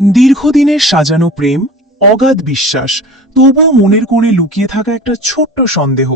দীর্ঘদিনের সাজানো প্রেম, অগাধ বিশ্বাস, তবুও মনের কোণে লুকিয়ে থাকা একটা ছোট্ট সন্দেহ।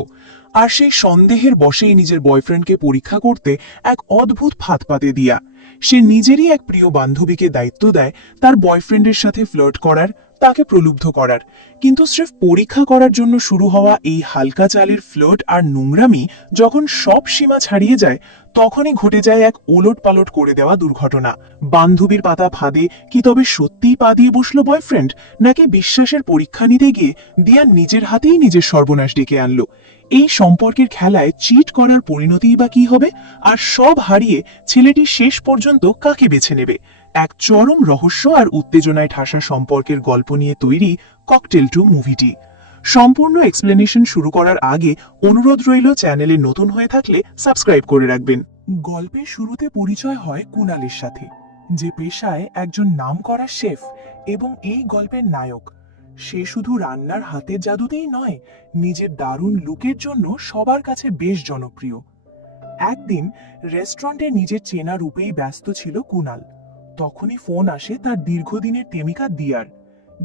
আর সেই সন্দেহের বশেই নিজের বয়ফ্রেন্ডকে পরীক্ষা করতে এক অদ্ভুত ফাঁদ পাতে দিয়া। সে নিজেরই এক প্রিয় বান্ধবীকে দায়িত্ব দেয় তার বয়ফ্রেন্ডের সাথে ফ্লার্ট করার, তাকে প্রলুব্ধ করার। কিন্তু স্রেফ পরীক্ষা করার জন্য শুরু হওয়া এই হালকা চালের ফ্লার্ট আর নোংরামি যখন সব সীমা ছাড়িয়ে যায়, তখনই ঘটে যায় এক ওলটপালট করে দেওয়া দুর্ঘটনা। বান্ধবীর পাতা ফাঁদে কি তবে সত্যিই পা দিয়ে বসলো বয়ফ্রেন্ড, নাকি বিশ্বাসের পরীক্ষা নিতে গিয়ে দিয়া নিজের হাতেই নিজের সর্বনাশ ডেকে আনলো? এই সম্পর্কের খেলায় চিট করার পরিণতিই বা কি হবে? আর সব হারিয়ে ছেলেটি শেষ পর্যন্ত কাকে বেছে নেবে? এক চরম রহস্য আর উত্তেজনায় ঠাসা সম্পর্কের গল্প নিয়ে তৈরি ককটেল 2 মুভিটি। সম্পূর্ণ এক্সপ্লেনেশন শুরু করার আগে অনুরোধ রইল, চ্যানেলে নতুন হয়ে থাকলে সাবস্ক্রাইব করে রাখবেন। গল্পের শুরুতে পরিচয় হয় কুণালের সাথে, যে পেশায় একজন নামকরা শেফ এবং এই গল্পের নায়ক। সে শুধু রান্নার হাতের জাদুতেই নয়, নিজের দারুণ লুকের জন্য সবার কাছে বেশ জনপ্রিয়। একদিন রেস্টুরেন্টে নিজের চেনা রূপেই ব্যস্ত ছিল কুণাল। তখনই ফোন আসে তার দীর্ঘদিনের প্রেমিকা দিয়ার।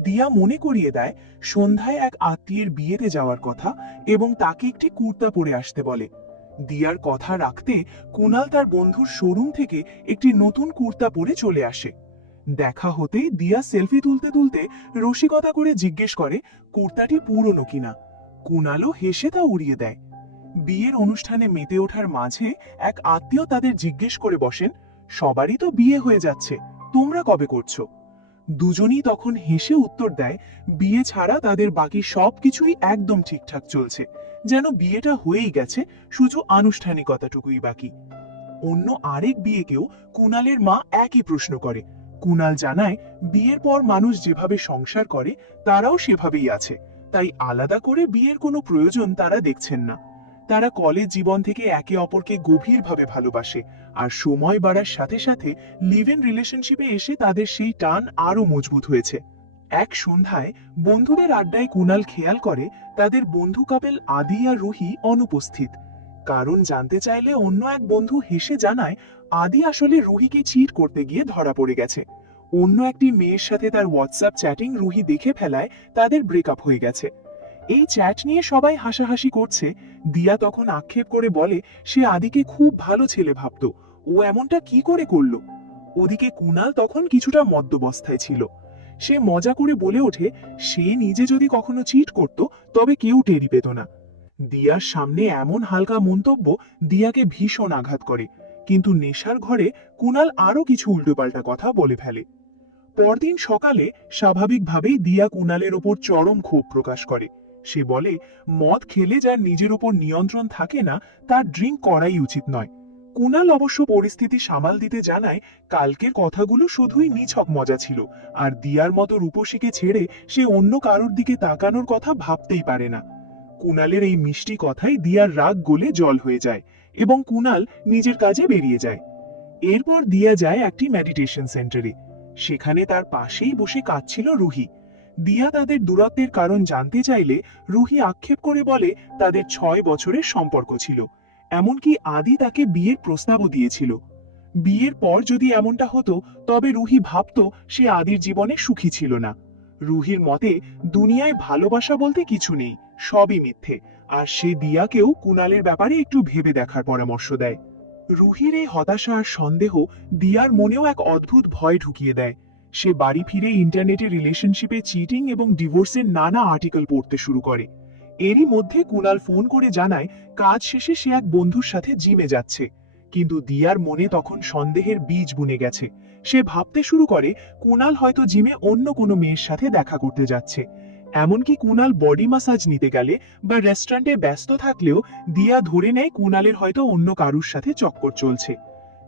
দিয়া মনে করিয়ে দেয় সন্ধ্যায় এক আত্মীয়ের বিয়েতে যাওয়ার কথা এবং তাকে একটি কুর্তা পরে আসতে বলে। দিয়ার কথা রাখতে কুণাল তার বন্ধুর শোরুম থেকে একটি নতুন কুর্তা পরে চলে আসে। দেখা হতেই দিয়া সেলফি তুলতে তুলতে রসিকতা করে জিজ্ঞেস করে কুর্তাটি পুরনো কিনা। কুণালও হেসে তা উড়িয়ে দেয়। বিয়ের অনুষ্ঠানে মেতে ওঠার মাঝে এক আত্মীয় তাদের জিজ্ঞেস করে বসেন, সবারই তো বিয়ে হয়ে যাচ্ছে, তোমরা কবে করছো? দুজনই তখন হেসে উত্তর দেয়, বিয়ে ছাড়া তাদের বাকি সবকিছুই একদম ঠিকঠাক চলছে, যেন বিয়েটা হয়েই গেছে, শুধু আনুষ্ঠানিকতাটুকুই বাকি। অন্য আরেক বিয়েকেও কুণালের মা একই প্রশ্ন করে। কুণাল জানায়, বিয়ের পর মানুষ যেভাবে সংসার করে তারাও সেভাবেই আছে, তাই আলাদা করে বিয়ের কোনো প্রয়োজন তারা দেখছেন না। তারা কলেজ জীবন থেকে একে অপরকে গভীরভাবে ভালোবাসে, আর সময় বাড়ার সাথে সাথে লিভ ইন রিলেশনশিপে এসে তাদের সেই টান আরো মজবুত হয়েছে। এক সন্ধ্যায় বন্ধুদের আড্ডায় কুণাল খেয়াল করে তাদের বন্ধু কাপেল আদি আর রুহি অনুপস্থিত। কারণ জানতে চাইলে অন্য এক বন্ধু হেসে জানায়, আদি আসলে রুহিকে চিট করতে গিয়ে ধরা পড়ে গেছে। অন্য একটি মেয়ের সাথে তার হোয়াটসঅ্যাপ চ্যাটিং রুহি দেখে ফেলায় তাদের ব্রেকআপ হয়ে গেছে। এই চ্যাট নিয়ে সবাই হাসাহাসি করছে। দিয়া তখন আক্ষেপ করে বলে, সে আদিকে খুব ভালো ছেলে ভাবতো, ও এমনটা কি করে করলো? ওদিকে কুণাল তখন কিছুটা মদ্যবস্থায় ছিল। সে মজা করে বলে ওঠে, সে নিজে যদি কখনো চিট করত তবে কেউ টেরি পেত না। দিয়ার সামনে এমন হালকা মন্তব্য দিয়াকে ভীষণ আঘাত করে, কিন্তু নেশার ঘরে কুণাল আরো কিছু উল্টোপাল্টা কথা বলে ফেলে। পরদিন সকালে স্বাভাবিকভাবেই দিয়া কুণালের ওপর চরম ক্ষোভ প্রকাশ করে। সে বলে, মদ খেলে যার নিজের ওপর নিয়ন্ত্রণ থাকে না তার ড্রিঙ্ক করাই উচিত নয়। কুণাল অবশ্য পরিস্থিতি সামাল দিতে জানায়, কালকের কথাগুলো শুধুই নিছক মজা ছিল, আর দিয়ার মতো রূপসীকে ছেড়ে সে অন্য কারোর দিকে তাকানোর কথা ভাবতেই পারে না। কুণালের এই মিষ্টি কথায় দিয়ার রাগ গলে জল হয়ে যায় এবং কুণাল নিজের কাজে বেরিয়ে যায়। এরপর দিয়া যায় একটি মেডিটেশন সেন্টারে। সেখানে তার পাশেই বসে কাঁদছিল রুহি। দিয়া তাদের দূরত্বের কারণ জানতে চাইলে রুহি আক্ষেপ করে বলে, তাদের 6 বছরের সম্পর্ক ছিল, এমনকি আদি তাকে বিয়ের প্রস্তাবও দিয়েছিল। বিয়ের পর যদি এমনটা হতো তবে রুহি ভাবতো সে আদির জীবনে সুখী ছিল না। রুহির মতে দুনিয়ায় ভালোবাসা বলতে কিছু নেই, সবই মিথ্যে, আর সে দিয়াকেও কুণালের ব্যাপারে একটু ভেবে দেখার পরামর্শ দেয়। রুহির এই হতাশা আর সন্দেহ দিয়ার মনেও এক অদ্ভুত ভয় ঢুকিয়ে দেয়। সে বাড়ি ফিরে ইন্টারনেটে রিলেশনশিপে চিটিং এবং ডিভোর্সের নানা আর্টিকেল পড়তে শুরু করে। এরই মধ্যে কুণাল ফোন করে জানায়, কাজ শেষে সে এক বন্ধুর সাথে জিমে যাচ্ছে। কিন্তু দিয়ার মনে তখন সন্দেহের বীজ বুনে গেছে। সে ভাবতে শুরু করে, কুণাল হয়তো জিমে অন্য কোনো মেয়ের সাথে দেখা করতে যাচ্ছে। এমনকি কুণাল বডি ম্যাসাজ নিতে গেলে বা রেস্টুরেন্টে ব্যস্ত থাকলেও দিয়া ধরে নেয় কুণালের হয়তো অন্য কারুর সাথে চক্কর চলছে।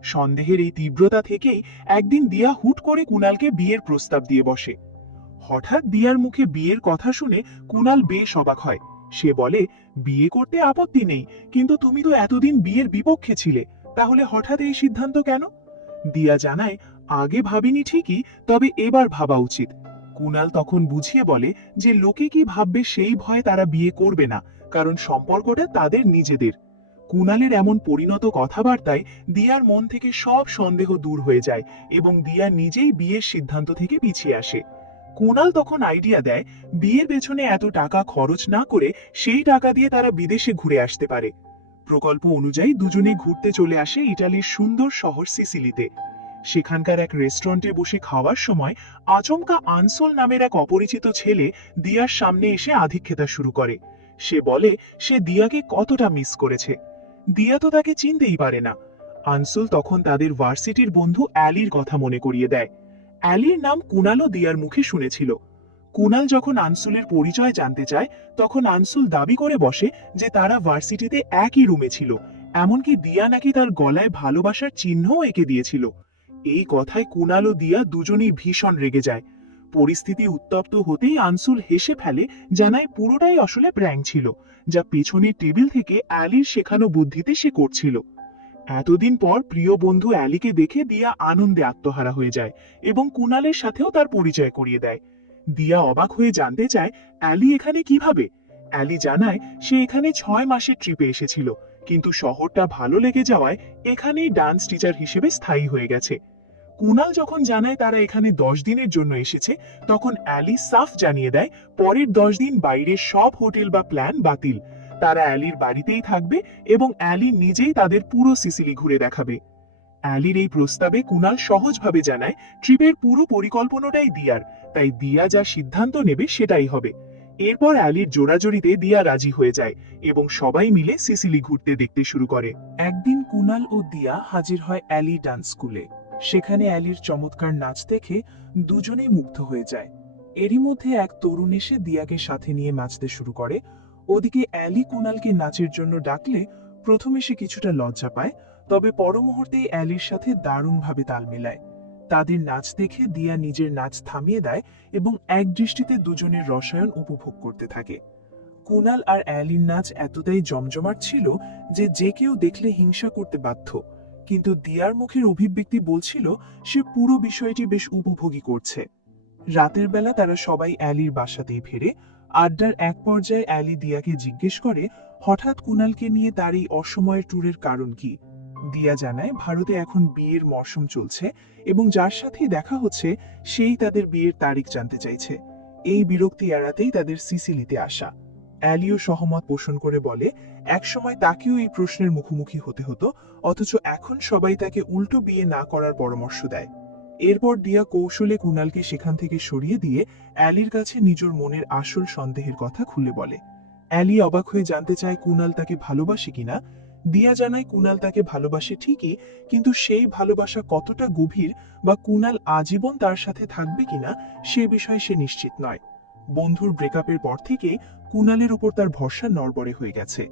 সন্দেহের এই তীব্রতা থেকেই একদিন দিয়া হুট করে কুণালকে বিয়ের প্রস্তাব দিয়ে বসে। হঠাৎ দিয়ার মুখে বিয়ের কথা শুনে কুণাল বেশ অবাক হয়। সে বলে, বিয়ে করতে আপত্তি নেই, কিন্তু তুমি তো এতদিন বিয়ের বিপক্ষে ছিলে, তাহলে হঠাৎ এই সিদ্ধান্ত কেন? দিয়া জানায়, আগে ভাবিনি ঠিকই, তবে এবার ভাবা উচিত। কুণাল তখন বুঝিয়ে বলে যে লোকে কি ভাববে সেই ভয়ে তারা বিয়ে করবে না, কারণ সম্পর্কটা তাদের নিজেদের। কুণালের এমন পরিণত কথাবার্তায় দিয়ার মন থেকে সব সন্দেহ দূর হয়ে যায় এবং দিয়া নিজেই বিয়ের সিদ্ধান্ত থেকে পিছিয়ে আসে। কুণাল তখন আইডিয়া দেয় বিয়ের পেছনে এত টাকা খরচ না করে সেই টাকা দিয়ে তারা বিদেশে ঘুরে আসতে পারে। প্রকল্প অনুযায়ী দুজনে ঘুরতে চলে আসে ইটালির সুন্দর শহর সিসিলিতে। সেখানকার এক রেস্টুরেন্টে বসে খাওয়ার সময় আচমকা আনসোল নামের এক অপরিচিত ছেলে দিয়ার সামনে এসে আধিক্যতা শুরু করে। সে বলে সে দিয়াকে কতটা মিস করেছে। দিয়া তো তাকে চিনতেই পারে না। আনসোল তখন তাদের ভার্সিটির বন্ধু অ্যালির কথা মনে করিয়ে দেয়। অ্যালির নাম কুণালও দিয়ার মুখে শুনেছিল। কুণাল যখন আনসুলের পরিচয় জানতে চায় তখন আনসুল দাবি করে বসে যে তারা ভার্সিটিতে একই রুমে ছিল, এমনকি দিয়া নাকি তার গলায় ভালোবাসার চিহ্নও এঁকে দিয়েছিল। এই কথায় কুণাল ও দিয়া দুজনেই ভীষণ রেগে যায়। পরিস্থিতি উত্তপ্ত হতেই আনসুল হেসে ফেলে, জানায় পুরোটাই আসলে প্র্যাঙ্ক ছিল, যা পেছনের টেবিল থেকে অ্যালির শেখানো বুদ্ধিতে সে করছিল। এতদিন পর প্রিয় বন্ধু অ্যালিকে দেখে দিয়া আনন্দে আত্মহারা হয়ে যায় এবং কুণালের সাথেও তার পরিচয় করিয়ে দেয়। দিয়া অবাক হয়ে জানতে চায় অ্যালি এখানে কিভাবে। অ্যালি জানায় সে এখানে 6 মাসের ট্রিপে এসেছিল, কিন্তু শহরটা ভালো লেগে যাওয়ায় এখানেই ডান্স টিচার হিসেবে স্থায়ী হয়ে গেছে। কুণাল যখন জানায় তারা এখানে 10 দিনের জন্য এসেছে, তখন অ্যালি সাফ জানিয়ে দেয় পরের 10 দিন বাইরের সব হোটেল বা প্ল্যান বাতিল। তারা অ্যালির বাড়িতেই থাকবে এবং অ্যালি নিজেই তাদের পুরো সিসিলি ঘুরে দেখাবে। অ্যালির এই প্রস্তাবে কুণাল সহজভাবে জানায় ট্রিপের পুরো পরিকল্পনাটাই দিয়ার, তাই দিয়া যা সিদ্ধান্ত নেবে সেটাই হবে। এরপর অ্যালির জোড়াজড়িতে দিয়া রাজি হয়ে যায় এবং সবাই মিলে সিসিলি ঘুরতে দেখতে শুরু করে। একদিন কুণাল ও দিয়া হাজির হয় অ্যালি ডান্স স্কুলে। সেখানে অ্যালির চমৎকার নাচ দেখে দুজনেই মুগ্ধ হয়ে যায়। এরই মধ্যে এক তরুণ এসে দিয়াকে সাথে নিয়ে নাচতে শুরু করে। ওদিকে অ্যালি কুণালকে নাচের জন্য ডাকলে প্রথমে সে কিছুটা লজ্জা পায়, তবে পর মুহূর্তেই অ্যালির সাথে দারুণভাবে তাল মেলায়। তাদের নাচ দেখে দিয়া নিজের নাচ থামিয়ে দেয় এবং এক দৃষ্টিতে দুজনের রসায়ন উপভোগ করতে থাকে। কুণাল আর অ্যালির নাচ এতটাই জমজমাট ছিল যে যে কেউ দেখলে হিংসা করতে বাধ্য, কিন্তু দিয়ার মুখের অভিব্যক্তি বলছিল সে পুরো বিষয়টি বেশ উপভোগী করছে। রাতের বেলা তারা সবাই অ্যালির বাসাতেই ফেরে। আড্ডার এক পর্যায়ে অ্যালি দিয়াকে জিজ্ঞেস করে হঠাৎ কুণালকে নিয়ে তার এই অসময়ের ট্যুরের কারণ কি। দিয়া জানায় ভারতে এখন বিয়ের মরশুম চলছে এবং যার সাথে দেখা হচ্ছে সেই তাদের বিয়ের তারিখ জানতে চাইছে। এই বিরক্তি এড়াতেই তাদের সিসিলিতে আসা। অ্যালিও সহমত পোষণ করে বলে একসময় তাকেও এই প্রশ্নের মুখোমুখি হতে হতো, অথচ এখন সবাই তাকে উল্টো বিয়ে না করার পরামর্শ দেয়। এরপর দিয়া কৌশলে কুণালকে সেখান থেকে সরিয়ে দিয়ে অ্যালির কাছে নিজের মনের আসল সন্দেহের কথা খুলে বলে। অ্যালি অবাক হয়ে জানতে চায় কুণাল তাকে ভালোবাসে কিনা। দিয়া জানায় কুণাল তাকে ভালোবাসে ঠিকই, কিন্তু সেই ভালোবাসা কতটা গভীর বা কুণাল আজীবন তার সাথে থাকবে কিনা সে বিষয়ে সে নিশ্চিত নয়। বন্ধুর ব্রেকআপের পর থেকেই কুণালের উপর তার ভরসা নড়বড়ে হয়ে গেছে।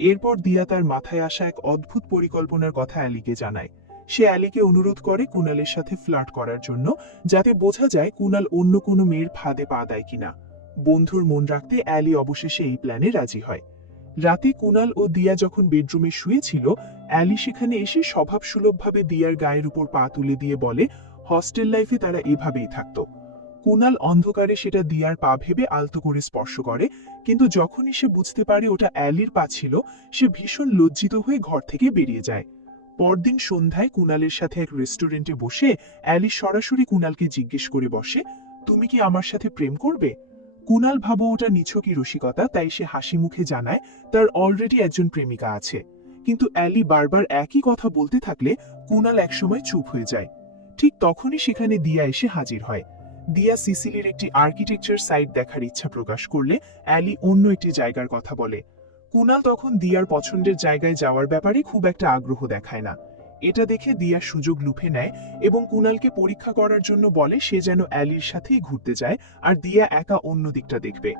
এরপর দিয়া তার মাথায় আসা এক অদ্ভুত পরিকল্পনার কথা অ্যালিকে জানায়। সে অ্যালিকে অনুরোধ করে কুণালের সাথে ফ্লার্ট করার জন্য, যাতে বোঝা যায় কুণাল অন্য কোনো মেয়ের ফাঁদে পা দেয় কিনা। বন্ধুর মন রাখতে অ্যালি অবশেষে এই প্ল্যানে রাজি হয়। রাতে কুণাল ও দিয়া যখন বেডরুমে শুয়েছিল, অ্যালি সেখানে এসে স্বভাবসুলভভাবে দিয়ার গায়ের উপর পা তুলে দিয়ে বলে হস্টেল লাইফে তারা এভাবেই থাকতো। কুণাল অন্ধকারে সেটা দিয়ার পা ভেবে আলতো করে স্পর্শ করে, কিন্তু যখনই সে বুঝতে পারে ওটা অ্যালির পা ছিল, সে ভীষণ লজ্জিত হয়ে ঘর থেকে বেরিয়ে যায়। পরদিন সন্ধ্যায় কুণালের সাথে এক রেস্টুরেন্টে বসে অ্যালি সরাসরি কুণালকে জিজ্ঞেস করে বসে তুমি কি আমার সাথে প্রেম করবে। কুণাল ভাবো ওটা নিছকই রসিকতা, তাই সে হাসি মুখে জানায় তার অলরেডি একজন প্রেমিকা আছে। কিন্তু অ্যালি বারবার একই কথা বলতে থাকলে কুণাল একসময় চুপ হয়ে যায়। ঠিক তখনই সেখানে দিয়া এসে হাজির হয়। দিয়া সিসিলির একটি আর্কিটেকচার সাইট দেখার ইচ্ছা প্রকাশ করলে অ্যালি অন্য একটি জায়গার কথা বলে। কুণাল তখন দিয়ার পছন্দের জায়গায় যাওয়ার ব্যাপারে খুব একটা আগ্রহ দেখায় না। এটা দেখে দিয়ার সুযোগ লুফে নেয় এবং কুণালকে পরীক্ষা করার জন্য বলে সে যেন অ্যালির সাথেই ঘুরতে যায় আর দিয়া একা অন্য দিকটা দেখবে।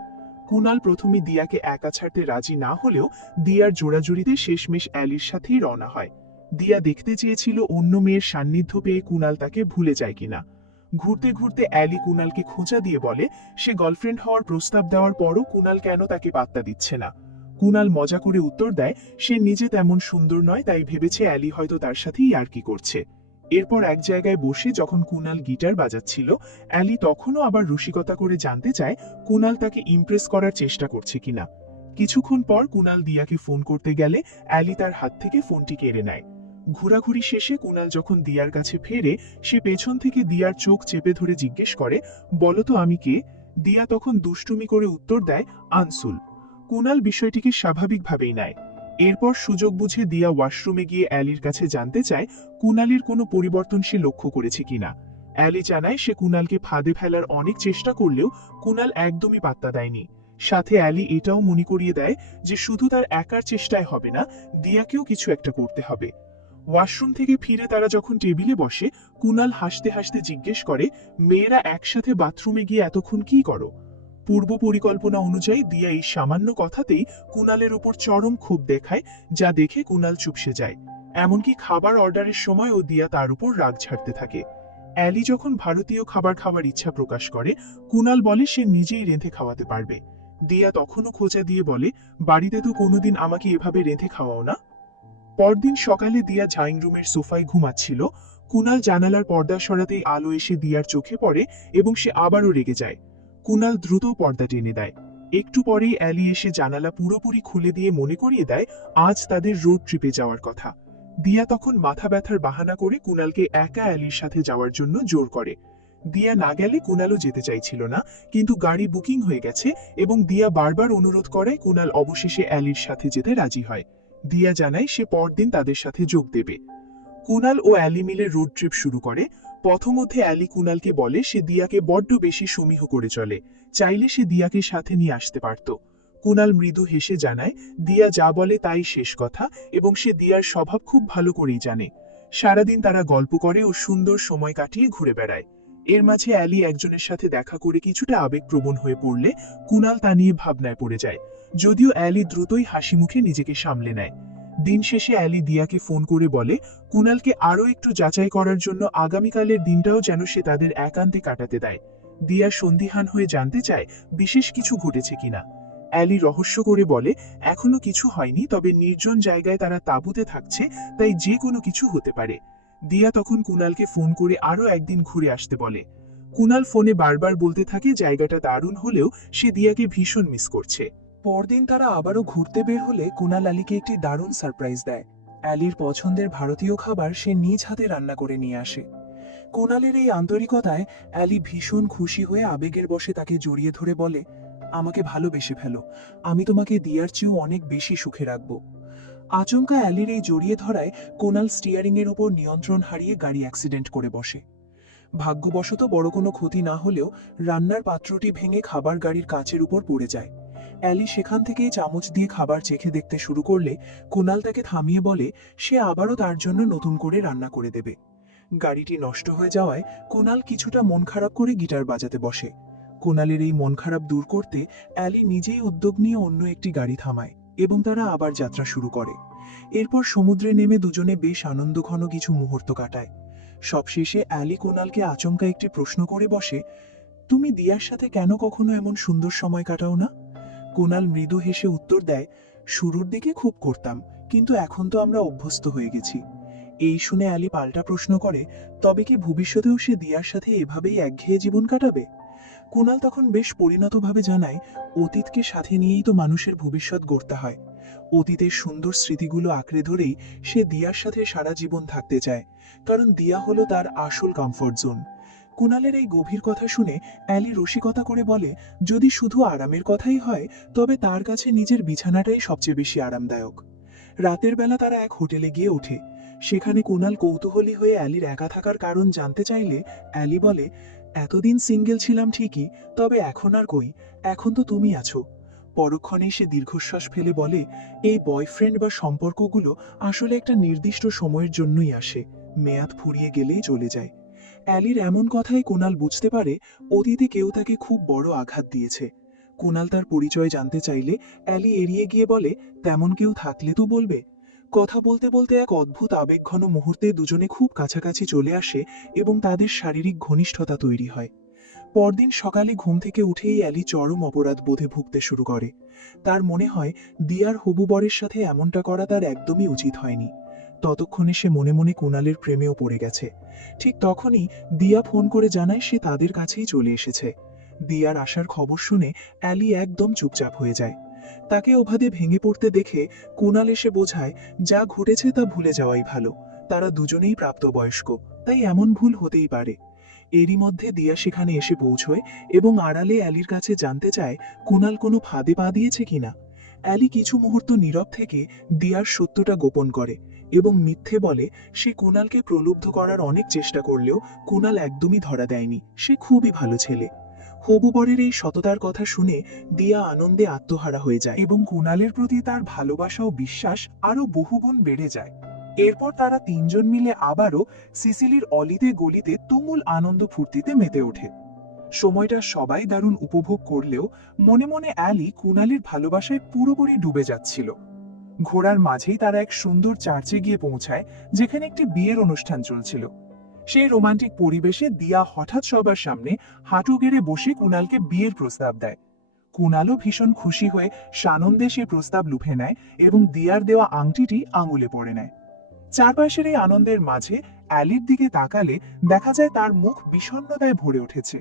কুণাল প্রথমে দিয়াকে একা ছাড়তে রাজি না হলেও দিয়ার জোড়াজুড়িতে শেষমেশ অ্যালির সাথেই রওনা হয়। দিয়া দেখতে চেয়েছিল অন্য মেয়ের সান্নিধ্য পেয়ে কুণাল তাকে ভুলে যায় কিনা। ঘুরতে ঘুরতে অ্যালি কুণালকে খোঁচা দিয়ে বলে সে গার্লফ্রেন্ড হওয়ার প্রস্তাব দেওয়ার পরও কুণাল কেন তাকে পাত্তা দিচ্ছে না। কুণাল মজা করে উত্তর দেয় সে নিজে তেমন সুন্দর নয়, তাই ভেবেছে অ্যালি হয়তো তার সাথেই ইয়ার্কি করছে। এরপর এক জায়গায় বসে যখন কুণাল গিটার বাজাচ্ছিল, অ্যালি তখনও আবার রসিকতা করে জানতে চায় কুণাল তাকে ইমপ্রেস করার চেষ্টা করছে কিনা। কিছুক্ষণ পর কুনাল দিয়াকে ফোন করতে গেলে অ্যালি তার হাত থেকে ফোনটি কেড়ে নেয়। ঘোরাঘুরি শেষে কুনাল যখন দিয়ার কাছে ফেরে, সে পেছন থেকে দিয়ার চোখ চেপে ধরে জিজ্ঞেস করে, বলো তো আমি কে? দিয়া তখন দুষ্টুমি করে উত্তর দেয়, আনসুল। কুনাল বিষয়টিকে স্বাভাবিকভাবেই নেয়। এরপর সুযোগ বুঝে দিয়া ওয়াশরুমে গিয়ে অ্যালির কাছে জানতে চায় কুনালের কোনো পরিবর্তন সে লক্ষ্য করেছে কিনা। অ্যালি জানায় সে কুনালকে ফাঁদে ফেলার অনেক চেষ্টা করলেও কুনাল একদমই পাত্তা দেয়নি। সাথে অ্যালি এটাও মনে করিয়ে দেয় যে শুধু তার একার চেষ্টায় হবে না, দিয়াকেও কিছু একটা করতে হবে। ওয়াশরুম থেকে ফিরে তারা যখন টেবিলে বসে, কুনাল হাসতে হাসতে জিজ্ঞেস করে, মেয়েরা একসাথে বাথরুমে গিয়ে এতক্ষণ কি করো? পূর্ব পরিকল্পনা অনুযায়ী দিয়া এই সামান্য কথাতেই কুনালের উপর চরম ক্ষোভ দেখায়, যা দেখে কুনাল চুপসে যায়। এমনকি খাবার অর্ডারের সময়ও দিয়া তার উপর রাগ ঝাড়তে থাকে। অ্যালি যখন ভারতীয় খাবার খাওয়ার ইচ্ছা প্রকাশ করে, কুনাল বলে সে নিজেই রেঁধে খাওয়াতে পারবে। দিয়া তখনও খোঁচা দিয়ে বলে, বাড়িতে তো কোনোদিন আমাকে এভাবে রেঁধে খাওয়াও না। পরদিন সকালে দিয়া ড্রয়িং রুমের সোফায় ঘুমাচ্ছিল। কুনাল জানালার পর্দা সরাতেই আলো এসে দিয়ার চোখে পড়ে এবং সে আবারও রেগে যায়। কুনাল দ্রুত পর্দা টেনে দেয়। একটু পরেই অ্যালি এসে জানালা পুরোপুরি খুলে দিয়ে মনে করিয়ে দেয় আজ তাদের রোড ট্রিপে যাওয়ার কথা। দিয়া তখন মাথা ব্যথার বাহানা করে কুনালকে একা অ্যালির সাথে যাওয়ার জন্য জোর করে। দিয়া না গেলে কুনালও যেতে চাইছিল না, কিন্তু গাড়ি বুকিং হয়ে গেছে এবং দিয়া বারবার অনুরোধ করে। কুনাল অবশেষে অ্যালির সাথে যেতে রাজি হয়। দিয়া জানায় সে পরদিন তাদের সাথে যোগ দেবে। কুনাল ও অ্যালি মিলে রোড ট্রিপ শুরু করে। পথমধ্যে অ্যালি কুনালকে বলে সে দিয়াকে বড্ড বেশি সমীহ করে চলে, চাইলে সে দিয়াকে সাথে নিয়ে আসতে পারত। কুনাল মৃদু হেসে জানায় দিয়া যা বলে তাই শেষ কথা এবং সে দিয়ার স্বভাব খুব ভালো করেই জানে। সারাদিন তারা গল্প করে ও সুন্দর সময় কাটিয়ে ঘুরে বেড়ায়। এর মাঝে অ্যালি একজনের সাথে দেখা করে কিছুটা আবেগপ্রবণ হয়ে পড়লে কুনাল তা নিয়ে ভাবনায় পড়ে যায়, যদিও অ্যালি দ্রুতই হাসি মুখে নিজেকে সামলে নেয়। দিন শেষে অ্যালি দিয়াকে ফোন করে বলে কুনালকে আরও একটু যাচাই করার জন্য আগামীকালের দিনটাও যেন সে তাদের একান্তে কাটাতে দেয়। দিয়া সন্দিহান হয়ে জানতে চায় বিশেষ কিছু ঘটেছে কিনা। অ্যালি রহস্য করে বলে এখনো কিছু হয়নি, তবে নির্জন জায়গায় তারা তাঁবুতে থাকছে, তাই যে কোনো কিছু হতে পারে। দিয়া তখন কুনালকে ফোন করে আরও একদিন ঘুরে আসতে বলে। কুনাল ফোনে বারবার বলতে থাকে জায়গাটা দারুণ হলেও সে দিয়াকে ভীষণ মিস করছে। পরদিন তারা আবারও ঘুরতে বের হলে কুনাল অ্যালিকে একটি দারুণ সারপ্রাইজ দেয়। অ্যালির পছন্দের ভারতীয় খাবার সে নিজ হাতে রান্না করে নিয়ে আসে। কুনালের এই আন্তরিকতায় অ্যালি ভীষণ খুশি হয়ে আবেগের বশে তাকে জড়িয়ে ধরে বলে, আমাকে ভালোবেসে ফেলো, আমি তোমাকে দিয়ার চেয়েও অনেক বেশি সুখে রাখব। আচমকা অ্যালির এই জড়িয়ে ধরায় কুনাল স্টিয়ারিং এর উপর নিয়ন্ত্রণ হারিয়ে গাড়ি অ্যাক্সিডেন্ট করে বসে। ভাগ্যবশত বড় কোনো ক্ষতি না হলেও রান্নার পাত্রটি ভেঙে খাবার গাড়ির কাঁচের উপর পড়ে যায়। অ্যালি সেখান থেকেই চামচ দিয়ে খাবার চেখে দেখতে শুরু করলে কুনাল তাকে থামিয়ে বলে সে আবারও তার জন্য নতুন করে রান্না করে দেবে। গাড়িটি নষ্ট হয়ে যাওয়ায় কুনাল কিছুটা মন খারাপ করে গিটার বাজাতে বসে। কুনালের এই মন খারাপ দূর করতে অ্যালি নিজেই উদ্যোগ নিয়ে অন্য একটি গাড়ি থামায় এবং তারা আবার যাত্রা শুরু করে। এরপর সমুদ্রে নেমে দুজনে বেশ আনন্দঘন কিছু মুহূর্ত কাটায়। সবশেষে অ্যালি কুনালকে আচমকা একটি প্রশ্ন করে বসে, তুমি দিয়ার সাথে কেন কখনো এমন সুন্দর সময় কাটাও না? কুনাল মৃদু হেসে উত্তর দেয়, শুরুর দিকে খুব করতাম, কিন্তু এখন তো আমরা অভ্যস্ত হয়ে গেছি। এই শুনে অ্যালি পাল্টা প্রশ্ন করে, তবে কি ভবিষ্যতেও সে দিয়ার সাথে এভাবেই একঘেয়ে জীবন কাটাবে? কুনাল তখন বেশ পরিণতভাবে জানায়, অতীতকে সাথে নিয়েই তো মানুষের ভবিষ্যৎ গড়তে হয়। অতীতের সুন্দর স্মৃতিগুলো আঁকড়ে ধরেই সে দিয়ার সাথে সারা জীবন থাকতে চায়, কারণ দিয়া হলো তার আসল কমফোর্ট জোন। কুনালের এই গভীর কথা শুনে অ্যালি রসিকতা করে বলে, যদি শুধু আরামের কথাই হয় তবে তার কাছে নিজের বিছানাটাই সবচেয়ে বেশি আরামদায়ক। রাতের বেলা তারা এক হোটেলে গিয়ে ওঠে। সেখানে কুনাল কৌতূহলী হয়ে অ্যালির একা থাকার কারণ জানতে চাইলে অ্যালি বলে, এতদিন সিঙ্গেল ছিলাম ঠিকই, তবে এখন আর কই, এখন তো তুমি আছো। পরক্ষণেই সে দীর্ঘশ্বাস ফেলে বলে, এই বয়ফ্রেন্ড বা সম্পর্কগুলো আসলে একটা নির্দিষ্ট সময়ের জন্যই আসে, মেয়াদ ফুরিয়ে গেলেই চলে যায়। অ্যালির এমন কথায় কুনাল বুঝতে পারে অতীতে কেউ তাকে খুব বড় আঘাত দিয়েছে। কুনাল তার পরিচয় জানতে চাইলে অ্যালি এড়িয়ে গিয়ে বলে, তেমন কেউ থাকলে তো বলবে। কথা বলতে বলতে এক অদ্ভুত আবেগঘন মুহূর্তে দুজনে খুব কাছাকাছি চলে আসে এবং তাদের শারীরিক ঘনিষ্ঠতা তৈরি হয়। পরদিন সকালে ঘুম থেকে উঠেই অ্যালি চরম অপরাধ বোধে ভুগতে শুরু করে। তার মনে হয় দিয়ার হবু বরের সাথে এমনটা করা তার একদমই উচিত হয়নি। ততক্ষণে সে মনে মনে কুনালের প্রেমেও পড়ে গেছে। ঠিক তখনই দিয়া ফোন করে জানায় সে তাদের কাছেই চলে এসেছে। দিয়ার আসার খবর শুনে অ্যালি একদম চুপচাপ হয়ে যায়। তাকে অবাধে ভেঙে পড়তে দেখে কুণাল এসে বোঝায় যা ঘটেছে তা ভুলে যাওয়াই ভালো। তারা দুজনেই প্রাপ্তবয়স্ক, তাই এমন ভুল হতেই পারে। এরই মধ্যে দিয়া সেখানে এসে পৌঁছয় এবং আড়ালে অ্যালির কাছে জানতে চায় কুণাল কোনো ফাঁদে পা দিয়েছে কিনা। অ্যালি কিছু মুহূর্ত নীরব থেকে দিয়ার সত্যটা গোপন করে এবং মিথ্যে বলে সে কুণালকে প্রলুব্ধ করার অনেক চেষ্টা করলেও কুণাল একদমই ধরা দেয়নি, সে খুবই ভালো ছেলে। হবু বরের এই সততার কথা শুনে দিয়া আনন্দে আত্মহারা হয়ে যায় এবং কুণালের প্রতি তার ভালোবাসা ও বিশ্বাস আরো বহুগুণ বেড়ে যায়। এরপর তারা তিনজন মিলে আবারও সিসিলির অলিতে গলিতে তুমুল আনন্দ ফুর্তিতে মেতে ওঠে। সময়টা সবাই দারুণ উপভোগ করলেও মনে মনে অ্যালি কুণালের ভালোবাসায় পুরোপুরি ডুবে যাচ্ছিল। ঘোড়ার মাঝেই তারা এক সুন্দর চার্চে গিয়ে পৌঁছায়, যেখানে একটি বিয়ের অনুষ্ঠান চলছিল। সেই রোমান্টিক পরিবেশে দিয়া হঠাৎ সবার সামনে হাঁটু গেড়ে বসে কুণালকে বিয়ের প্রস্তাব দেয়। কুণালও ভীষণ খুশি হয়ে সানন্দে সে প্রস্তাব লুফে নেয় এবং দিয়ার দেওয়া আংটিটি আঙুলে পরে নেয়। চারপাশের এই আনন্দের মাঝে অ্যালির দিকে তাকালে দেখা যায় তার মুখ বিষণ্ণতায় ভরে উঠেছে।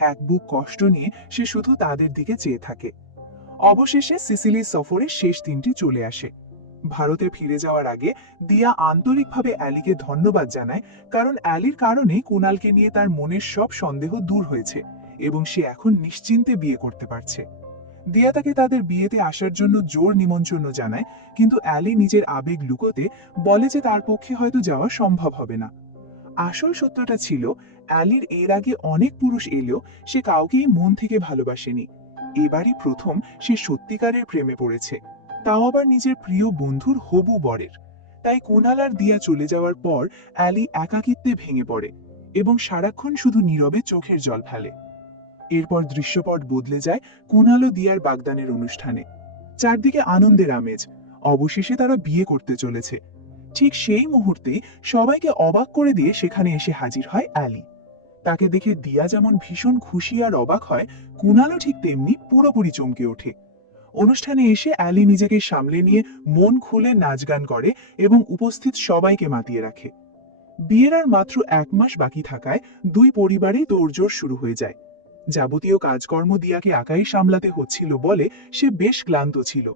এক বুক কষ্ট নিয়ে সে শুধু তাদের দিকে চেয়ে থাকে। অবশেষে সিসিলির সফরের শেষ দিনটি চলে আসে। ভারতে ফিরে যাওয়ার আগে দিয়া আন্তরিকভাবে অ্যালিকে ধন্যবাদ জানায়, কারণ অ্যালির কারণেই কুণালকে নিয়ে তার মনের সব সন্দেহ দূর হয়েছে এবং সে এখন নিশ্চিন্তে বিয়ে করতে পারছে। দিয়া তাকে তাদের বিয়েতে আসার জন্য জোর নিমন্ত্রণ জানায়, কিন্তু অ্যালি নিজের আবেগ লুকোতে বলে যে তার পক্ষে হয়তো যাওয়া সম্ভব হবে না। আসল সত্যটা ছিল অ্যালির এর আগে অনেক পুরুষ এলেও সে কাউকেই মন থেকে ভালোবাসেনি। এবারই প্রথম সে সত্যিকারের প্রেমে পড়েছে, তাও আবার নিজের প্রিয় বন্ধুর হবু বরের। তাই কুণাল আর দিয়া চলে যাওয়ার পর অ্যালি একাকিত্বে ভেঙে পড়ে এবং সারাক্ষণ শুধু নীরবে চোখের জল ফেলে। এরপর দৃশ্যপট বদলে যায় কুণাল ও দিয়ার বাগদানের অনুষ্ঠানে। চারদিকে আনন্দের আমেজ, অবশেষে তারা বিয়ে করতে চলেছে। ঠিক সেই মুহূর্তে সবাইকে অবাক করে দিয়ে সেখানে এসে হাজির হয় অ্যালি। তাকে দেখে দিয়া যেমন ভীষণ খুশি আর অবাক হয়, কুণালও ঠিক তেমনি পুরোপুরি চমকে ওঠে। অনুষ্ঠানে এসে অ্যালি নিজেকে সামলে নিয়ে মন খুলে নাচ গান করে এবং উপস্থিত সবাইকে মাতিয়ে রাখে। বিয়ের আর মাত্র 1 মাস বাকি থাকায় দুই পরিবারেই তোড়জোড় শুরু হয়ে যায়। যাবতীয় কাজকর্ম দিয়াকে একাই সামলাতে হচ্ছিল বলে সে বেশ ক্লান্ত ছিল।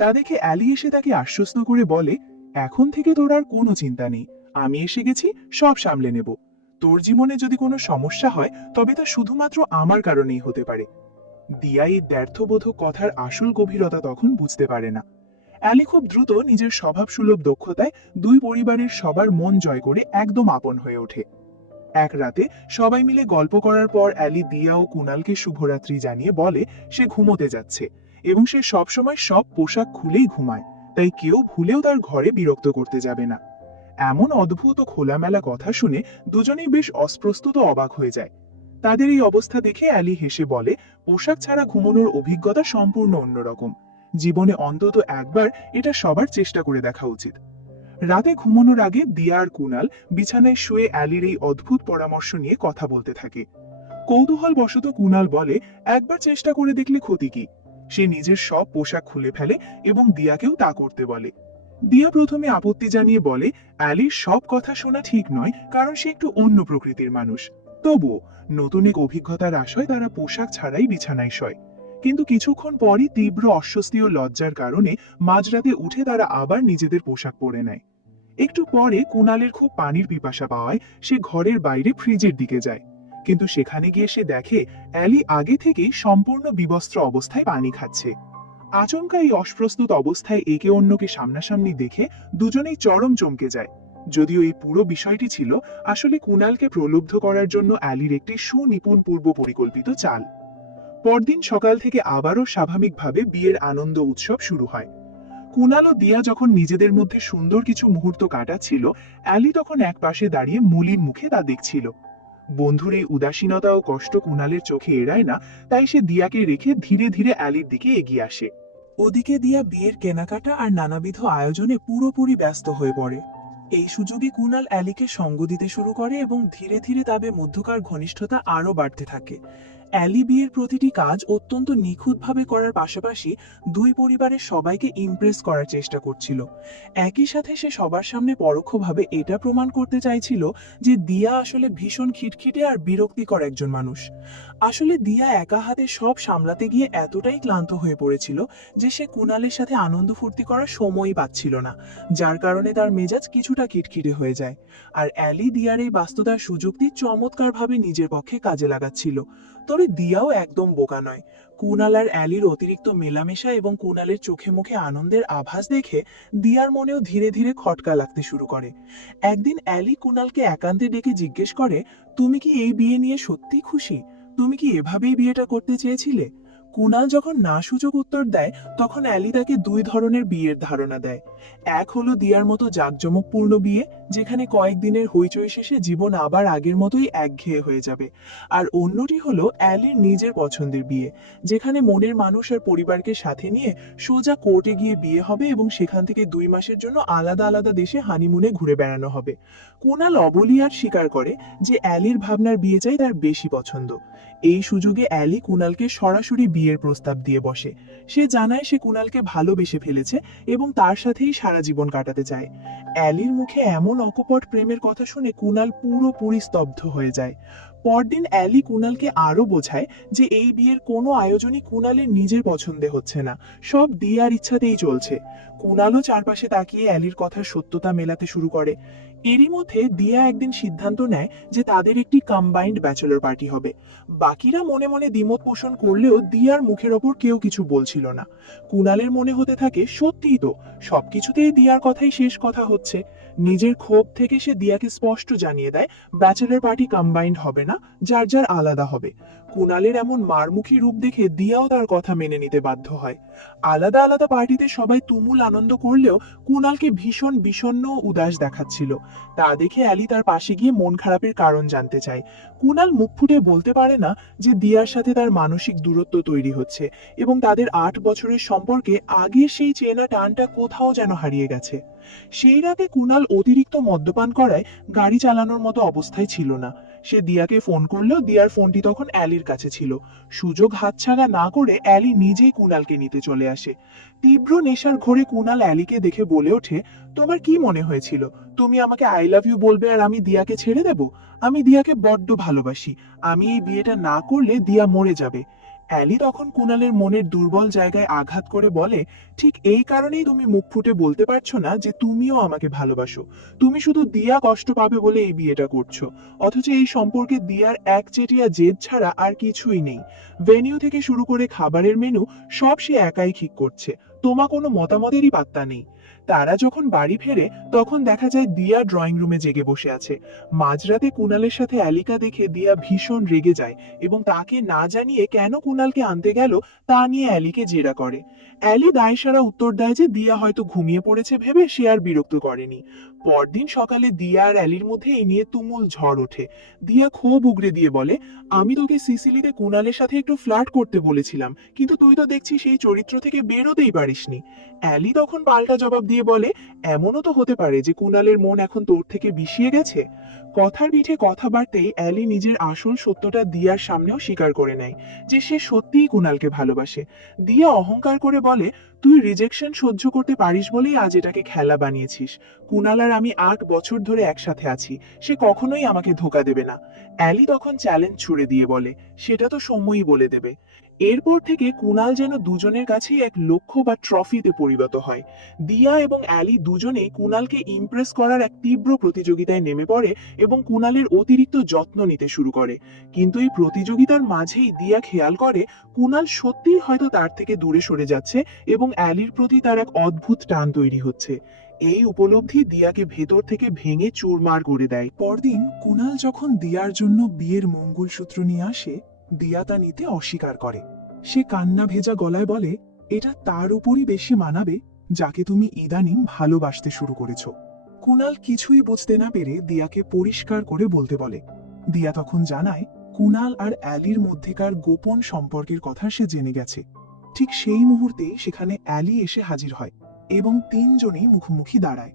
তা দেখে অ্যালি এসে তাকে আশ্বস্ত করে বলে, এখন থেকে তোর আর কোনো চিন্তা নেই, আমি এসে গেছি, সব সামলে নেব। তোর জীবনে যদি কোনো সমস্যা হয় তবে তা শুধুমাত্র আমার কারণেই হতে পারে। দিয়া এই দ্ব্যর্থবোধক কথার আসল গভীরতা তখন বুঝতে পারে না। অ্যালি খুব দ্রুত নিজের স্বভাবসুলভ দক্ষতায় দুই পরিবারের সবার মন জয় করে একদম আপন হয়ে ওঠে। এক রাতে সবাই মিলে গল্প করার পর অ্যালি দিয়া ও কুণালকে শুভরাত্রি জানিয়ে বলে সে ঘুমোতে যাচ্ছে এবং সে সবসময় সব পোশাক খুলেই ঘুমায়, তাই কেউ ভুলেও তার ঘরে বিরক্ত করতে যাবে না। এমন অদ্ভুত ও খোলামেলা কথা শুনে দুজনেই বেশ অস্প্রস্তুত অবাক হয়ে যায়। তাদের এই অবস্থা দেখে অ্যালি হেসে বলে, পোশাক ছাড়া ঘুমানোর অভিজ্ঞতা সম্পূর্ণ অন্যরকম, জীবনে অন্তত একবার এটা সবার চেষ্টা করে দেখা উচিত। রাতে ঘুমানোর আগে দিয়া আর কুণাল বিছানায় শুয়ে অ্যালির এই অদ্ভুত পরামর্শ নিয়ে কথা বলতে থাকে। কৌতূহল বশত কুণাল বলে, একবার চেষ্টা করে দেখলে ক্ষতি কি। সে নিজের সব পোশাক খুলে ফেলে এবং দিয়াকেও তা করতে বলে। দিয়া প্রথমে আপত্তি জানিয়ে বলে, অ্যালির সব কথা শোনা ঠিক নয়, কারণ সে একটু অন্য প্রকৃতির মানুষ। তবুও নতুন এক অভিজ্ঞতার আশায় তারা পোশাক ছাড়াই বিছানায় শয়। কিন্তু কিছুক্ষণ পরই তীব্র অস্বস্তি ও লজ্জার কারণে মাঝরাতে উঠে তারা আবার নিজেদের পোশাক পরে নেয়। একটু পরে কুণালের খুব পানির পিপাসা পাওয়ায় সে ঘরের বাইরে ফ্রিজের দিকে যায়, কিন্তু সেখানে গিয়ে সে দেখে অ্যালি আগে থেকেই সম্পূর্ণ বিবস্ত্র অবস্থায় পানি খাচ্ছে। আচমকা এই অপ্রস্তুত অবস্থায় একে অন্যকে সামনাসামনি দেখে দুজনেই চরম চমকে যায়। যদিও এই পুরো বিষয়টি ছিল আসলে কুণালকে প্রলুব্ধ করার জন্য অ্যালির একটি সুনিপুণ পূর্ব পরিকল্পিত চাল। পরদিন সকাল থেকে আবারও স্বাভাবিকভাবে বিয়ের আনন্দ উৎসব শুরু হয়। কুণাল ও দিয়া যখন নিজেদের মধ্যে সুন্দর কিছু মুহূর্ত কাটাচ্ছিল, অ্যালি তখন এক পাশে দাঁড়িয়ে মুলির মুখে তা দেখছিল। বন্ধুর এই উদাসীনতা ও কষ্ট কুণালের চোখে এড়ায় না, তাই সে দিয়াকে রেখে ধীরে ধীরে অ্যালির দিকে এগিয়ে আসে। ওদিকে দিয়া বিয়ের কেনাকাটা আর নানাবিধ আয়োজনে পুরোপুরি ব্যস্ত হয়ে পড়ে। এই সুযোগে কুণাল অ্যালিকে সঙ্গ দিতে শুরু করে এবং ধীরে ধীরে তাদের মধ্যকার ঘনিষ্ঠতা আরও বাড়তে থাকে। অ্যালি বিয়ের প্রতিটি কাজ অত্যন্ত নিখুঁতভাবে করার পাশাপাশি দুই পরিবারের সবাইকে ইমপ্রেস করার চেষ্টা করছিল। একই সাথে সে সবার সামনে পরোক্ষভাবে এটা প্রমাণ করতে চাইছিল যে দিয়া আসলে ভীষণ খিটখিটে আর বিরক্তিকর একজন মানুষ। আসলে দিয়া একা হাতে সব সামলাতে গিয়ে এতটাই ক্লান্ত হয়ে পড়েছিল যে সে কুণালের সাথে আনন্দ ফুর্তি করার সময়ই পাচ্ছিল না, যার কারণে তার মেজাজ কিছুটা খিটখিটে হয়ে যায়। আর অ্যালি দিয়ার এই বাস্তুতার সুযোগটি চমৎকারভাবে নিজের পক্ষে কাজে লাগাচ্ছিল। তবে দিয়াও একদম বোকা নয়। কুণাল আর অ্যালির অতিরিক্ত মেলামেশা এবং কুণালের চোখে মুখে আনন্দের আভাস দেখে দিয়ার মনেও ধীরে ধীরে খটকা লাগতে শুরু করে। একদিন অ্যালি কুণালকে একান্তে ডেকে জিজ্ঞেস করে, তুমি কি এই বিয়ে নিয়ে সত্যি খুশি? তুমি কি এভাবেই বিয়েটা করতে চেয়েছিলে? কুণাল যখন না সূচক উত্তর দেয়, তখন অ্যালি তাকে দুই ধরনের বিয়ের ধারণা দেয়। এক হলো দিয়ার মতো জাঁকজমকপূর্ণ বিয়ে, যেখানে কয়েকদিনের হইচই শেষে জীবন আবার আগের মতোই একঘেয়ে হয়ে যাবে। আর অন্যটি হলো অ্যালির নিজের পছন্দের বিয়ে, যেখানে মনের মানুষ আর পরিবারকে সাথে নিয়ে সোজা কোর্টে গিয়ে বিয়ে হবে এবং সেখান থেকে 2 মাসের জন্য আলাদা আলাদা দেশে হানিমুনে ঘুরে বেড়ানো হবে। কুণাল অবলিয়ার স্বীকার করে যে অ্যালির ভাবনার বিয়ে চাই তার বেশি পছন্দ। এই সুযোগে অ্যালি কুণালকে সরাসরি বিয়ের প্রস্তাব দিয়ে বসে। সে জানায় সে কুণালকে ভালোবেসে ফেলেছে এবং তার সাথেই সারা জীবন কাটাতে চায়। অ্যালির মুখে এমন অকপট প্রেমের কথা শুনে কুণাল পুরোপুরি স্তব্ধ হয়ে যায়। পরদিন অ্যালি কুণালকে আরো বোঝায় যে এই বিয়ের কোনো আয়োজনই কুণালের নিজের পছন্দে হচ্ছে না, সব দিয়ার ইচ্ছাতেই চলছে। কুণালও চারপাশে তাকিয়ে অ্যালির কথার সত্যতা মেলাতে শুরু করে। এরই মধ্যে দিয়া একদিন সিদ্ধান্ত নেয় যে তাদের একটি কম্বাইন্ড ব্যাচেলর পার্টি হবে। বাকিরা মনে মনে দ্বিমত পোষণ করলেও দিয়ার মুখের ওপর কেউ কিছু বলছিল না। কুণালের মনে হতে থাকে, সত্যিই তো, সবকিছুতেই দিয়ার কথাই শেষ কথা হচ্ছে। নিজের ক্ষোভ থেকে সে দিয়াকে স্পষ্ট জানিয়ে দেয় ব্যাচেলর পার্টি কম্বাইন্ড হবে না, যার যার আলাদা হবে। কুণালের এমন মারমুখী রূপ দেখে দিয়াও তার কথা মেনে নিতে বাধ্য হয়। আলাদা আলাদা পার্টিতে সবাই তুমুল আনন্দ করলেও কুণালকে ভীষণ বিষণ্ণ ও উদাস দেখাচ্ছিল। তা দেখে অ্যালি তার পাশে গিয়ে মন খারাপের কারণ জানতে চায়। কুণাল মুখ ফুটে বলতে পারে না যে দিয়ার সাথে তার মানসিক দূরত্ব তৈরি হচ্ছে এবং তাদের 8 বছরের সম্পর্কে আগের সেই চেনা টানটা কোথাও যেন হারিয়ে গেছে। সেই রাতে কুণাল অতিরিক্ত মদ্যপান করায় গাড়ি চালানোর মতো অবস্থায় ছিল না। সে দিয়াকে ফোন করলেও দিয়ার ফোনটি তখন অ্যালির কাছে ছিল। সুযোগ হাতছাড়া না করে অ্যালি নিজেই কুণালকে নিতে চলে আসে। তীব্র নেশার ঘোরে কুণাল অ্যালিকে দেখে বলে ওঠে, তোমার কি মনে হয়েছিল তুমি আমাকে আই লাভ ইউ বলবে আর আমি দিয়াকে ছেড়ে দেব? আমি দিয়াকে বড্ড ভালোবাসি। আমি এই বিয়েটা না করলে দিয়া মরে যাবে। অ্যালি তখন কুণালের মনের দুর্বল জায়গায় আঘাত করে বলে, ঠিক এই কারণেই তুমি মুখ ফুটে বলতে পারছো না যে তুমিও আমাকে ভালোবাসো। তুমি শুধু দিয়া কষ্ট পাবে বলে এই বিয়েটা করছো, অথচ এই সম্পর্কে দিয়ার একচেটিয়া জেদ ছাড়া আর কিছুই নেই। ভেনিউ থেকে শুরু করে খাবারের মেনু সব সে একাই ঠিক করছে, তোমার কোনো মতামতেরই পাত্তা নেই। তারা যখন বাড়ি ফেরে তখন দেখা যায় দিয়া ড্রয়িং রুমে জেগে বসে আছে। মাঝরাতে কুণালের সাথে অ্যালিকা দেখে দিয়া ভীষণ রেগে যায় এবং তাকে না জানিয়ে কেন কুণালকে আনতে গেল তা নিয়ে অ্যালিকে জেরা করে। অ্যালি দায়সারা উত্তর দেয় যে দিয়া হয়তো ঘুমিয়ে পড়েছে ভেবে সে আর বিরক্ত করেনি। পরদিন সকালে দিয়া আর অ্যালির মধ্যে এই নিয়ে তুমুল ঝড় ওঠে। দিয়া ক্ষোভ উগরে দিয়ে বলে, আমি তোকে সিসিলিতে কুণালের সাথে একটু ফ্লার্ট করতে বলেছিলাম, কিন্তু তুই তো দেখছি সেই চরিত্র থেকে বেরোতেই পারিসনি। অ্যালি তখন পাল্টা জবাব দিয়ে বলে, এমনও তো হতে পারে যে কুণালের মন এখন তোর থেকে বিষিয়ে গেছে। কথার পিঠে কথা বাড়তেই অ্যালি নিজের আসল সত্যটা দিয়ার সামনেও স্বীকার করে নেয় যে সে সত্যিই কুণালকে ভালোবাসে। দিয়া অহংকার করে বলে, তুই রিজেকশন সহ্য করতে পারিস বলেই আজ এটাকে খেলা বানিয়েছিস। কুণাল আর আমি 8 বছর ধরে একসাথে আছি, সে কখনোই আমাকে ধোকা দেবে না। অ্যালি তখন চ্যালেঞ্জ ছুড়ে দিয়ে বলে, সেটা তো সময়ই বলে দেবে। এরপর থেকে কুণাল যেন দুজনের কাছেই এক লক্ষ্য বা ট্রফিতে পরিণত হয়। দিয়া এবং অ্যালি দুজনেই কুণালকে ইমপ্রেস করার এক তীব্র প্রতিযোগিতায় নেমে পড়ে এবং কুণালের অতিরিক্ত যত্ন নিতে শুরু করে। কিন্তু এই প্রতিযোগিতার মাঝেই দিয়া খেয়াল করে কুণাল সত্যিই হয়তো তার থেকে দূরে সরে যাচ্ছে এবং অ্যালির প্রতি তার এক অদ্ভুত টান তৈরি হচ্ছে। এই উপলব্ধি দিয়াকে ভেতর থেকে ভেঙে চুরমার করে দেয়। পরদিন কুণাল যখন দিয়ার জন্য বিয়ের মঙ্গলসূত্র নিয়ে আসে, দিয়া তা নিতে অস্বীকার করে। সে কান্না ভেজা গলায় বলে, এটা তার উপরই বেশি মানাবে যাকে তুমি ইদানিং ভালোবাসতে শুরু করেছ। কুণাল কিছুই বুঝতে না পেরে দিয়াকে পরিষ্কার করে বলতে বলে। দিয়া তখন জানায় কুণাল আর অ্যালির মধ্যেকার গোপন সম্পর্কের কথা সে জেনে গেছে। ঠিক সেই মুহূর্তে সেখানে অ্যালি এসে হাজির হয় এবং তিনজনেই মুখোমুখি দাঁড়ায়।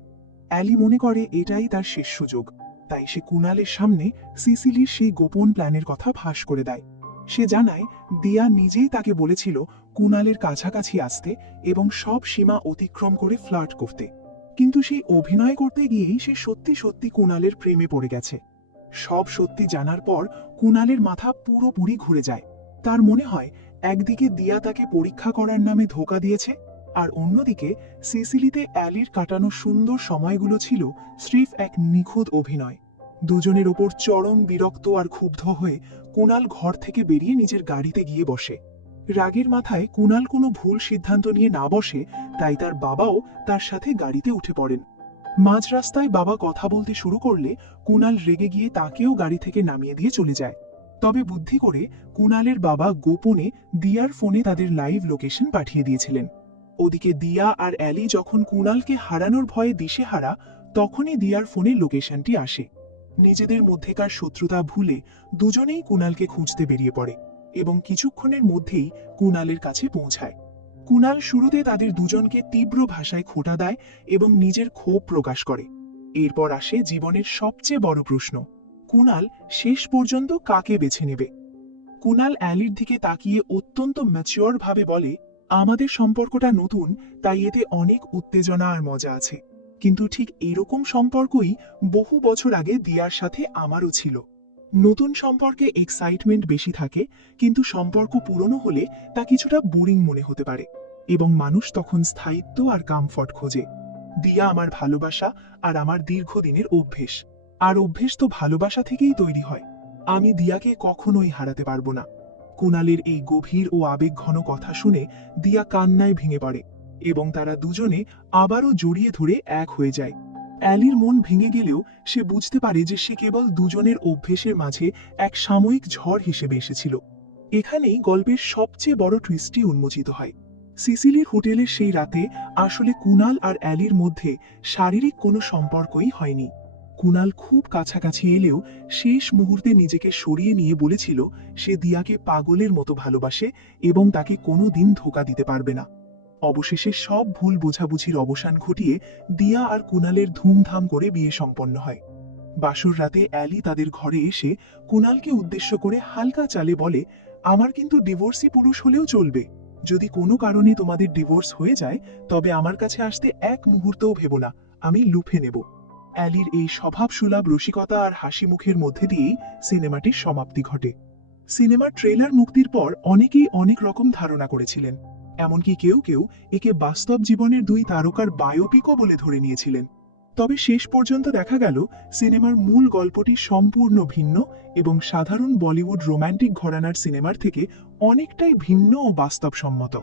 অ্যালি মনে করে এটাই তার শেষ সুযোগ, তাই সে কুণালের সামনে সিসিলির সেই গোপন প্ল্যানের কথা ফাঁস করে দেয়। সে জানায় দিয়া নিজেই তাকে বলেছিল কুণালের কাছাকাছি আসতে এবং সব সীমা অতিক্রম করে ফ্লার্ট করতে, কিন্তু সেই অভিনয় করতে গিয়েই সে সত্যি সত্যি কুণালের প্রেমে পড়ে গেছে। সব সত্যি জানার পর কুণালের মাথা পুরোপুরি ঘুরে যায়। তার মনে হয় একদিকে দিয়া তাকে পরীক্ষা করার নামে ধোঁকা দিয়েছে, আর অন্যদিকে সিসিলিতে অ্যালির কাটানো সুন্দর সময়গুলো ছিল স্রেফ এক নিখুঁত অভিনয়। দুজনের ওপর চরম বিরক্ত আর ক্ষুব্ধ হয়ে কুণাল ঘর থেকে বেরিয়ে নিজের গাড়িতে গিয়ে বসে। রাগের মাথায় কুণাল কোনো ভুল সিদ্ধান্ত নিয়ে না বসে, তাই তার বাবাও তার সাথে গাড়িতে উঠে পড়েন। মাঝ রাস্তায় বাবা কথা বলতে শুরু করলে কুণাল রেগে গিয়ে তাকেও গাড়ি থেকে নামিয়ে দিয়ে চলে যায়। তবে বুদ্ধি করে কুণালের বাবা গোপনে দিয়ার ফোনে তাদের লাইভ লোকেশন পাঠিয়ে দিয়েছিলেন। ওদিকে দিয়া আর অ্যালি যখন কুণালকে হারানোর ভয়ে দিশেহারা, তখনই দিয়ার ফোনে লোকেশনটি আসে। নিজেদের মধ্যেকার শত্রুতা ভুলে দুজনেই কুণালকে খুঁজতে বেরিয়ে পড়ে এবং কিছুক্ষণের মধ্যেই কুণালের কাছে পৌঁছায়। কুণাল শুরুতে তাদের দুজনকে তীব্র ভাষায় খোঁটা দেয় এবং নিজের ক্ষোভ প্রকাশ করে। এরপর আসে জীবনের সবচেয়ে বড় প্রশ্ন, কুণাল শেষ পর্যন্ত কাকে বেছে নেবে। কুণাল অ্যালির দিকে তাকিয়ে অত্যন্ত ম্যাচিওর ভাবে বলে, আমাদের সম্পর্কটা নতুন, তাই এতে অনেক উত্তেজনা আর মজা আছে, কিন্তু ঠিক এরকম সম্পর্কই বহু বছর আগে দিয়ার সাথে আমারও ছিল। নতুন সম্পর্কে এক্সাইটমেন্ট বেশি থাকে, কিন্তু সম্পর্ক পুরনো হলে তা কিছুটা বোরিং মনে হতে পারে এবং মানুষ তখন স্থায়িত্ব আর কমফর্ট খোঁজে। দিয়া আমার ভালোবাসা আর আমার দীর্ঘদিনের অভ্যেস, আর অভ্যেস তো ভালোবাসা থেকেই তৈরি হয়। আমি দিয়াকে কখনোই হারাতে পারবো না। কুণালের এই গভীর ও আবেগঘন কথা শুনে দিয়া কান্নায় ভেঙে পড়ে এবং তারা দুজনে আবারও জড়িয়ে ধরে এক হয়ে যায়। অ্যালির মন ভেঙে গেলেও সে বুঝতে পারে যে সে কেবল দুজনের অভ্যেসের মাঝে এক সাময়িক ঝড় হিসেবে এসেছিল। এখানেই গল্পের সবচেয়ে বড় টুইস্টটি উন্মোচিত হয়। সিসিলির হোটেলের সেই রাতে আসলে কুণাল আর অ্যালির মধ্যে শারীরিক কোনো সম্পর্কই হয়নি। কুণাল খুব কাছাকাছি এলেও শেষ মুহূর্তে নিজেকে সরিয়ে নিয়ে বলেছিল সে দিয়াকে পাগলের মতো ভালোবাসে এবং তাকে কোনোদিন ধোঁকা দিতে পারবে না। অবশেষে সব ভুল বোঝাবুঝির অবসান ঘটিয়ে দিয়া আর কুণালের ধুমধাম করে বিয়ে সম্পন্ন হয়। বাসর রাতে অ্যালি তাদের ঘরে এসে কুণালকে উদ্দেশ্য করে হালকা চালে বলে, আমার কিন্তু ডিভোর্সি পুরুষ হলেও চলবে। যদি কোনো কারণে তোমাদের ডিভোর্স হয়ে যায় তবে আমার কাছে আসতে এক মুহূর্তও ভেবো না, আমি লুফে নেব। অ্যালির এই স্বভাবসুলভ রসিকতা আর হাসি মুখের মধ্যে দিয়েই সিনেমাটির সমাপ্তি ঘটে। সিনেমার ট্রেলার মুক্তির পর অনেকেই অনেক রকম ধারণা করেছিলেন, এমনকি কেউ কেউ একে বাস্তব জীবনের দুই তারকার বায়োপিকও বলে ধরে নিয়েছিলেন। তবে শেষ পর্যন্ত দেখা গেল সিনেমার মূল গল্পটি সম্পূর্ণ ভিন্ন এবং সাধারণ বলিউড রোম্যান্টিক ঘরানার সিনেমার থেকে অনেকটাই ভিন্ন ও বাস্তবসম্মত।